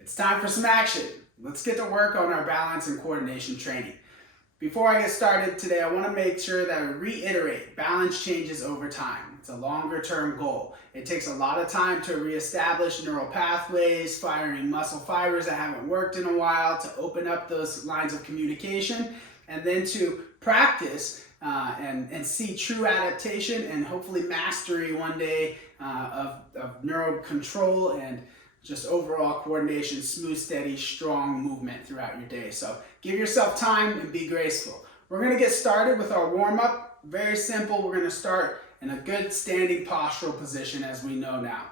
It's time for some action. Let's get to work on our balance and coordination training. Before I get started today, I want to make sure that I reiterate balance changes over time. It's a longer term goal. It takes a lot of time to reestablish neural pathways, firing muscle fibers that haven't worked in a while, to open up those lines of communication, and then to practice and see true adaptation and hopefully mastery one day of neural control and just overall coordination, smooth, steady, strong movement throughout your day. So give yourself time and be graceful. We're going to get started with our warm-up. Very simple. We're going to start in a good standing postural position, as we know now.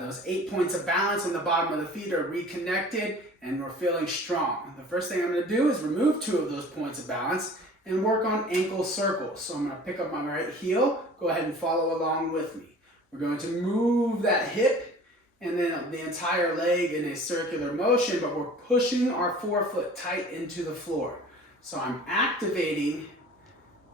Those 8 points of balance on the bottom of the feet are reconnected and we're feeling strong. The first thing I'm going to do is remove 2 of those points of balance and work on ankle circles. So I'm going to pick up my right heel. Go ahead and follow along with me. We're going to move that hip and then the entire leg in a circular motion, but we're pushing our forefoot tight into the floor. So I'm activating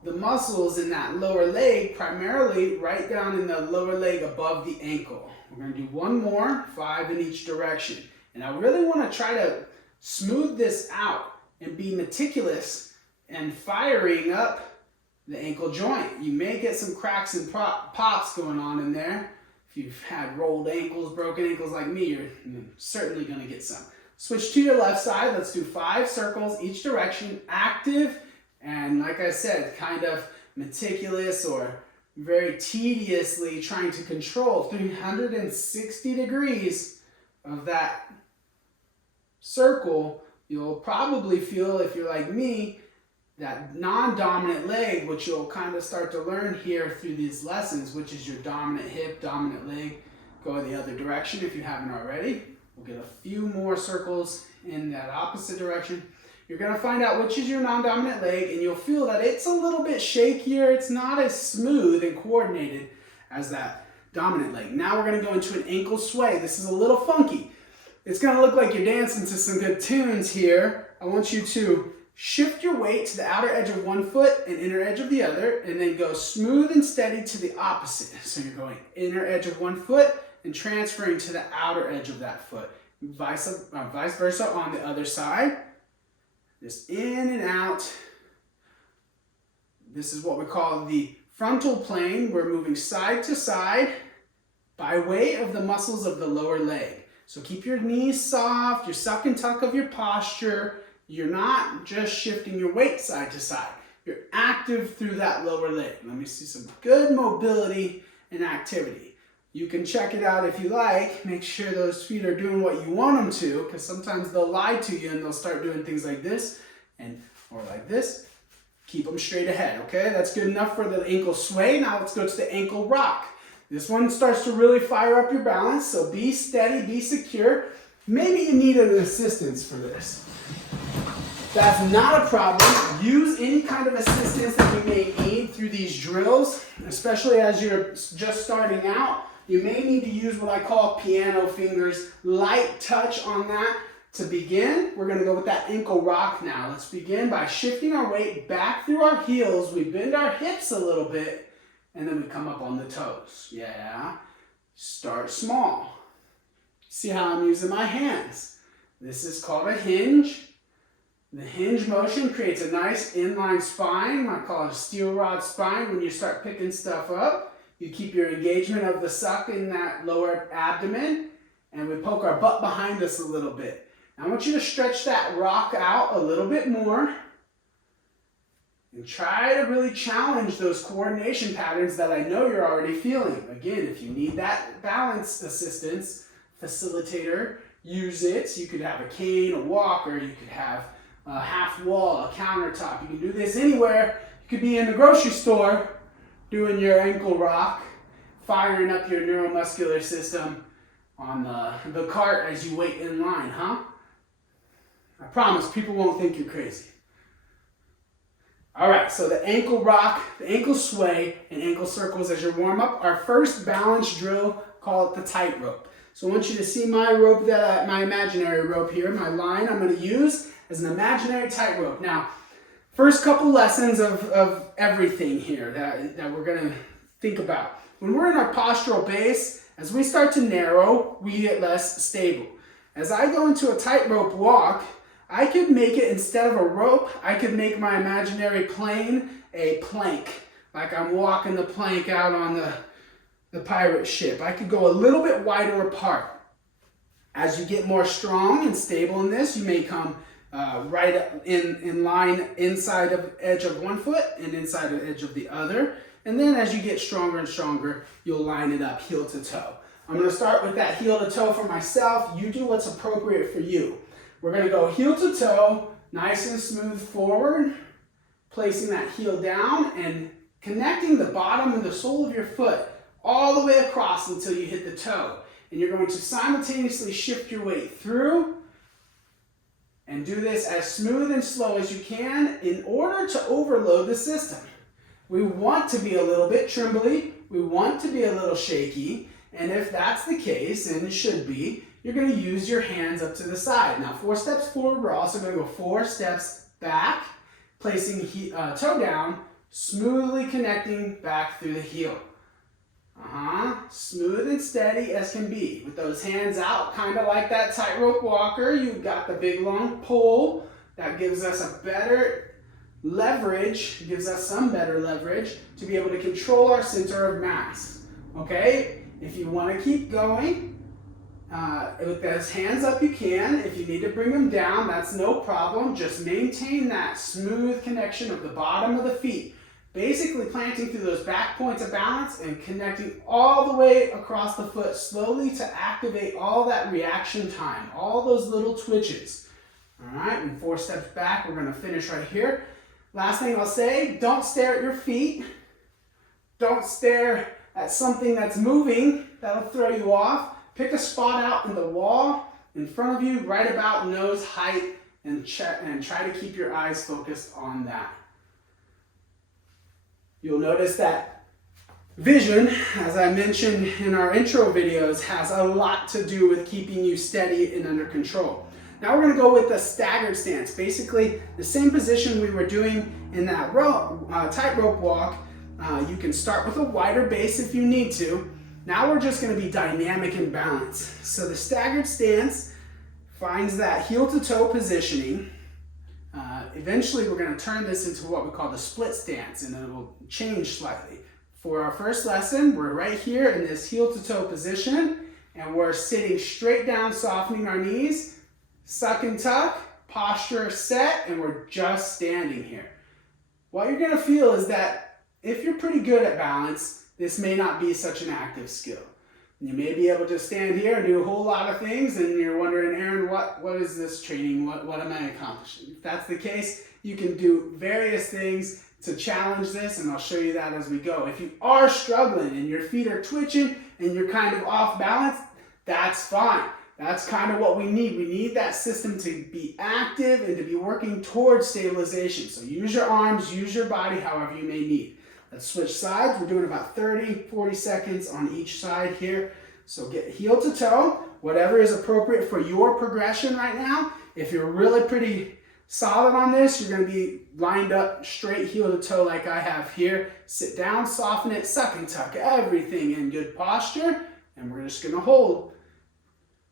the muscles in that lower leg, primarily right down in the lower leg above the ankle. We're going to do one more, 5 in each direction. And I really want to try to smooth this out and be meticulous and firing up the ankle joint. You may get some cracks and pops going on in there. If you've had rolled ankles, broken ankles like me, you're certainly going to get some. Switch to your left side. Let's do 5 circles each direction, active, and like I said, kind of meticulous or very tediously trying to control 360 degrees of that circle. You'll probably feel, if you're like me, that non-dominant leg, which you'll kind of start to learn here through these lessons, which is your dominant hip, dominant leg. Go the other direction if you haven't already. We'll get a few more circles in that opposite direction. You're going to find out which is your non-dominant leg, and you'll feel that it's a little bit shakier. It's not as smooth and coordinated as that dominant leg. Now we're going to go into an ankle sway. This is a little funky. It's going to look like you're dancing to some good tunes here. I want you to shift your weight to the outer edge of one foot and inner edge of the other, and then go smooth and steady to the opposite. So you're going inner edge of one foot and transferring to the outer edge of that foot. Vice versa on the other side. Just in and out. This is what we call the frontal plane. We're moving side to side by way of the muscles of the lower leg. So keep your knees soft, your suck and tuck of your posture. You're not just shifting your weight side to side. You're active through that lower leg. Let me see some good mobility and activity. You can check it out if you like. Make sure those feet are doing what you want them to, because sometimes they'll lie to you and they'll start doing things like this or like this. Keep them straight ahead, okay? That's good enough for the ankle sway. Now let's go to the ankle rock. This one starts to really fire up your balance, so be steady, be secure. Maybe you need an assistance for this. That's not a problem. Use any kind of assistance that you may need through these drills, especially as you're just starting out. You may need to use what I call piano fingers, light touch on that. To begin, we're going to go with that ankle rock now. Let's begin by shifting our weight back through our heels. We bend our hips a little bit, and then we come up on the toes. Yeah. Start small. See how I'm using my hands. This is called a hinge. The hinge motion creates a nice inline spine. I call it a steel rod spine. When you start picking stuff up, you keep your engagement of the suck in that lower abdomen, and we poke our butt behind us a little bit. Now I want you to stretch that rock out a little bit more and try to really challenge those coordination patterns that I know you're already feeling. Again, if you need that balance assistance, facilitator, use it. You could have a cane, a walker, you could have a half wall, a countertop. You can do this anywhere. You could be in the grocery store doing your ankle rock, firing up your neuromuscular system on the cart as you wait in line, huh? I promise people won't think you're crazy. All right, so the ankle rock, the ankle sway, and ankle circles as your warm-up. Our first balance drill, call it the tightrope. So I want you to see my rope, my imaginary rope here, my line I'm going to use as an imaginary tightrope. Now, first couple lessons of everything here that we're going to think about. When we're in our postural base, as we start to narrow, we get less stable. As I go into a tightrope walk, I could make it, instead of a rope, I could make my imaginary plane a plank. Like I'm walking the plank out on the pirate ship. I could go a little bit wider apart. As you get more strong and stable in this, you may come right in line inside of edge of one foot and inside of edge of the other. And then as you get stronger and stronger, you'll line it up heel to toe. I'm going to start with that heel to toe for myself. You do what's appropriate for you. We're going to go heel to toe, nice and smooth forward, placing that heel down and connecting the bottom and the sole of your foot all the way across until you hit the toe. And you're going to simultaneously shift your weight through and do this as smooth and slow as you can in order to overload the system. We want to be a little bit trembly, we want to be a little shaky, and if that's the case, and it should be, you're going to use your hands up to the side. Now 4 steps forward, we're also going to go 4 steps back, placing toe down, smoothly connecting back through the heel. Smooth and steady as can be. With those hands out, kind of like that tightrope walker, you've got the big long pole. That gives us a better leverage, gives us some better leverage to be able to control our center of mass. Okay? If you want to keep going, with those hands up you can. If you need to bring them down, that's no problem. Just maintain that smooth connection of the bottom of the feet. Basically planting through those back points of balance and connecting all the way across the foot slowly to activate all that reaction time, all those little twitches. All right, and 4 steps back, we're going to finish right here. Last thing I'll say, don't stare at your feet. Don't stare at something that's moving. That'll throw you off. Pick a spot out in the wall in front of you, right about nose height, and try to keep your eyes focused on that. You'll notice that vision, as I mentioned in our intro videos, has a lot to do with keeping you steady and under control. Now we're going to go with the staggered stance. Basically, the same position we were doing in that tightrope walk. You can start with a wider base if you need to. Now we're just going to be dynamic and balanced. So the staggered stance finds that heel to toe positioning. Eventually we're going to turn this into what we call the split stance, and it will change slightly. For our first lesson, we're right here in this heel to toe position, and we're sitting straight down, softening our knees, suck and tuck, posture set, and we're just standing here. What you're going to feel is that if you're pretty good at balance, this may not be such an active skill. You may be able to stand here and do a whole lot of things, and you're wondering, Aaron, what is this training? What am I accomplishing? If that's the case, you can do various things to challenge this, and I'll show you that as we go. If you are struggling and your feet are twitching and you're kind of off balance, that's fine. That's kind of what we need. We need that system to be active and to be working towards stabilization. So use your arms, use your body however you may need. Let's switch sides. We're doing about 30, 40 seconds on each side here. So get heel to toe, whatever is appropriate for your progression right now. If you're really pretty solid on this, you're going to be lined up straight heel to toe like I have here. Sit down, soften it, suck and tuck, everything in good posture. And we're just going to hold,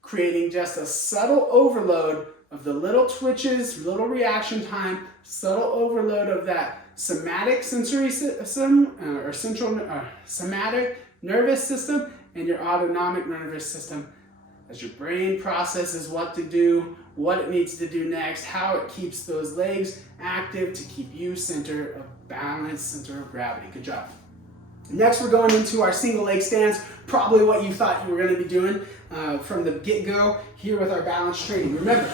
creating just a subtle overload of the little twitches, little reaction time, subtle overload of that somatic sensory system or somatic nervous system and your autonomic nervous system as your brain processes what to do, what it needs to do next, how it keeps those legs active to keep you center of balance, center of gravity. Good job. Next, we're going into our single leg stance, probably what you thought you were going to be doing from the get-go here with our balance training. Remember,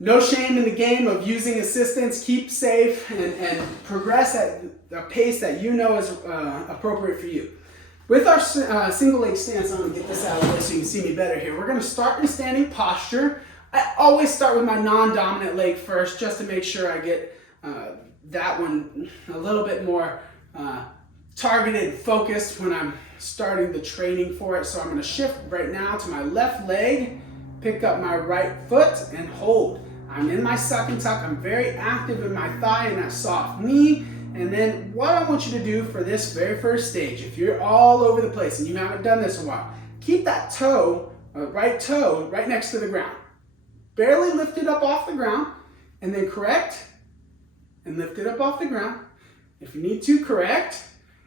no shame in the game of using assistance. Keep safe and progress at a pace that you know is appropriate for you. With our single leg stance, I'm going to get this out of the way so you can see me better here. We're going to start in standing posture. I always start with my non-dominant leg first just to make sure I get that one a little bit more targeted, focused when I'm starting the training for it. So I'm going to shift right now to my left leg, pick up my right foot, and hold. I'm in my suck and tuck. I'm very active in my thigh and that soft knee. And then what I want you to do for this very first stage, if you're all over the place and you haven't done this in a while, keep that toe right toe right next to the ground. Barely lift it up off the ground, and then correct, and lift it up off the ground. If you need to, correct,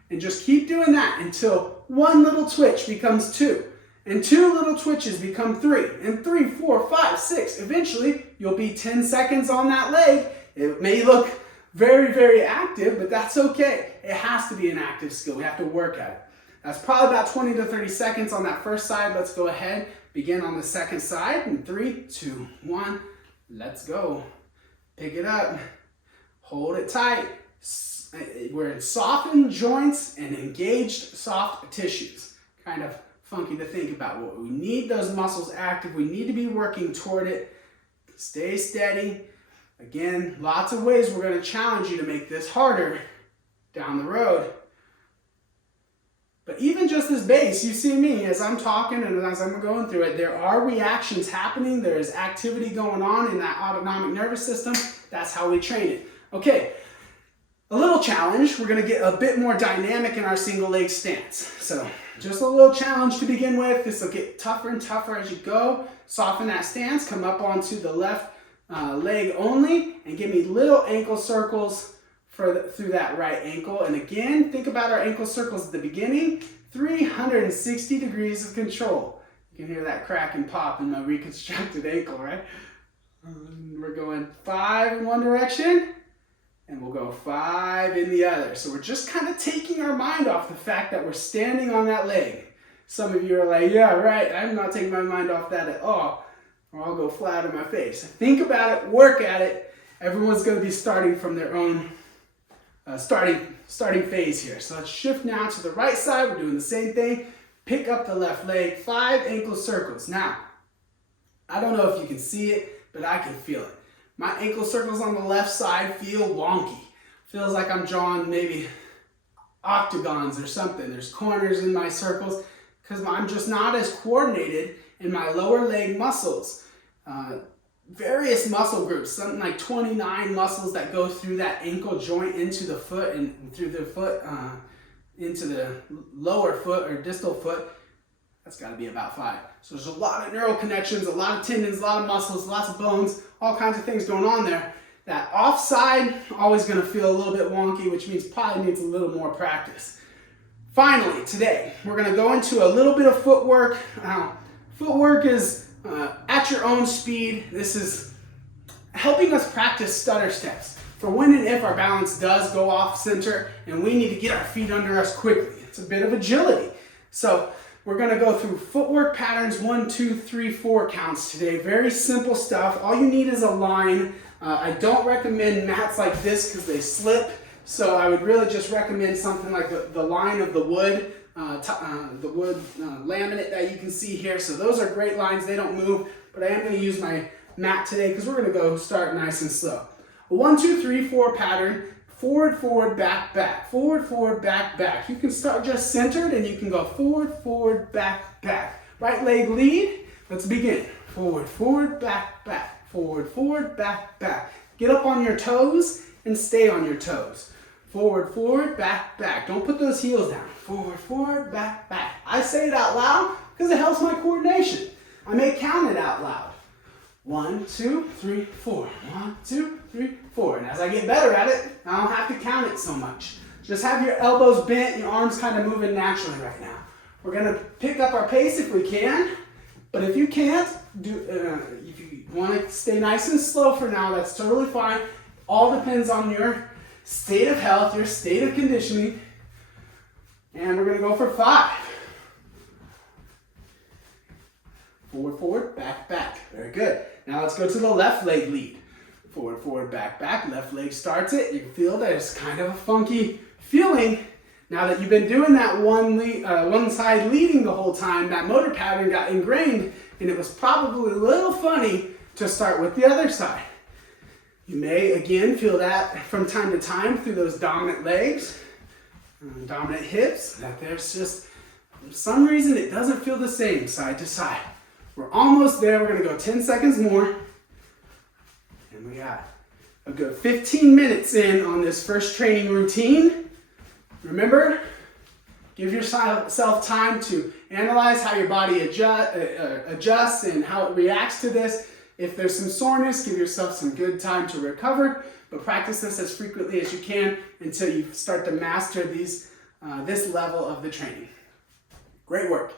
and just keep doing that until one little twitch becomes two, and two little twitches become three, and 3, 4, 5, 6. Eventually, you'll be 10 seconds on that leg. It may look very, very active, but that's okay. It has to be an active skill. We have to work at it. That's probably about 20 to 30 seconds on that first side. Let's go ahead, begin on the second side. In 3, 2, 1, let's go. Pick it up, hold it tight. We're in softened joints and engaged soft tissues. Kind of funky to think about. We need those muscles active. We need to be working toward it. Stay steady. Again, lots of ways we're going to challenge you to make this harder down the road. But even just this base, you see me as I'm talking and as I'm going through it, there are reactions happening. There is activity going on in that autonomic nervous system. That's how we train it. Okay, a little challenge. We're going to get a bit more dynamic in our single leg stance. So just a little challenge to begin with. This will get tougher and tougher as you go. Soften that stance. Come up onto the left leg only and give me little ankle circles through that right ankle. And again, think about our ankle circles at the beginning. 360 degrees of control. You can hear that crack and pop in my reconstructed ankle, right? We're going 5 in one direction, and we'll go 5 in the other. So we're just kind of taking our mind off the fact that we're standing on that leg. Some of you are like, yeah, right, I'm not taking my mind off that at all, or I'll go flat on my face. Think about it, work at it. Everyone's going to be starting from their own starting phase here. So let's shift now to the right side. We're doing the same thing. Pick up the left leg, 5 ankle circles. Now, I don't know if you can see it, but I can feel it. My ankle circles on the left side feel wonky. Feels like I'm drawing maybe octagons or something. There's corners in my circles because I'm just not as coordinated in my lower leg muscles. Various muscle groups, something like 29 muscles that go through that ankle joint into the foot and through the foot into the lower foot or distal foot. That's got to be about 5. So there's a lot of neural connections, a lot of tendons, a lot of muscles, lots of bones, all kinds of things going on there. That offside, always going to feel a little bit wonky, which means probably needs a little more practice. Finally, today, we're going to go into a little bit of footwork. Footwork is at your own speed. This is helping us practice stutter steps for when and if our balance does go off center and we need to get our feet under us quickly. It's a bit of agility. So we're going to go through footwork patterns, 1, 2, 3, 4 counts today. Very simple stuff. All you need is a line. I don't recommend mats like this because they slip. So I would really just recommend something like the line of the wood laminate that you can see here. So those are great lines. They don't move, but I am going to use my mat today because we're going to go start nice and slow. A 1, 2, 3, 4 pattern. Forward, forward, back, back. Forward, forward, back, back. You can start just centered and you can go forward, forward, back, back. Right leg lead. Let's begin. Forward, forward, back, back. Forward, forward, back, back. Get up on your toes and stay on your toes. Forward, forward, back, back. Don't put those heels down. Forward, forward, back, back. I say it out loud because it helps my coordination. I may count it out loud. 1, 2, 3, 4. 1, 2, 3, 4. And as I get better at it, I don't have to count it so much. Just have your elbows bent, your arms kind of moving naturally right now. We're going to pick up our pace if we can. But if you can't, if you want to stay nice and slow for now, that's totally fine. All depends on your state of health, your state of conditioning. And we're going to go for 5. Forward, forward, back, back. Very good. Now let's go to the left leg lead. Forward, forward, back, back. Left leg starts it. You feel that it's kind of a funky feeling. Now that you've been doing that one side leading the whole time, that motor pattern got ingrained, and it was probably a little funny to start with the other side. You may, again, feel that from time to time through those dominant legs, dominant hips, that there's just, for some reason, it doesn't feel the same side to side. We're almost there. We're going to go 10 seconds more. And we got a good 15 minutes in on this first training routine. Remember, Give yourself time to analyze how your body adjusts and how it reacts to this. If there's some soreness, give yourself some good time to recover, but practice this as frequently as you can until you start to master this level of the training. Great work.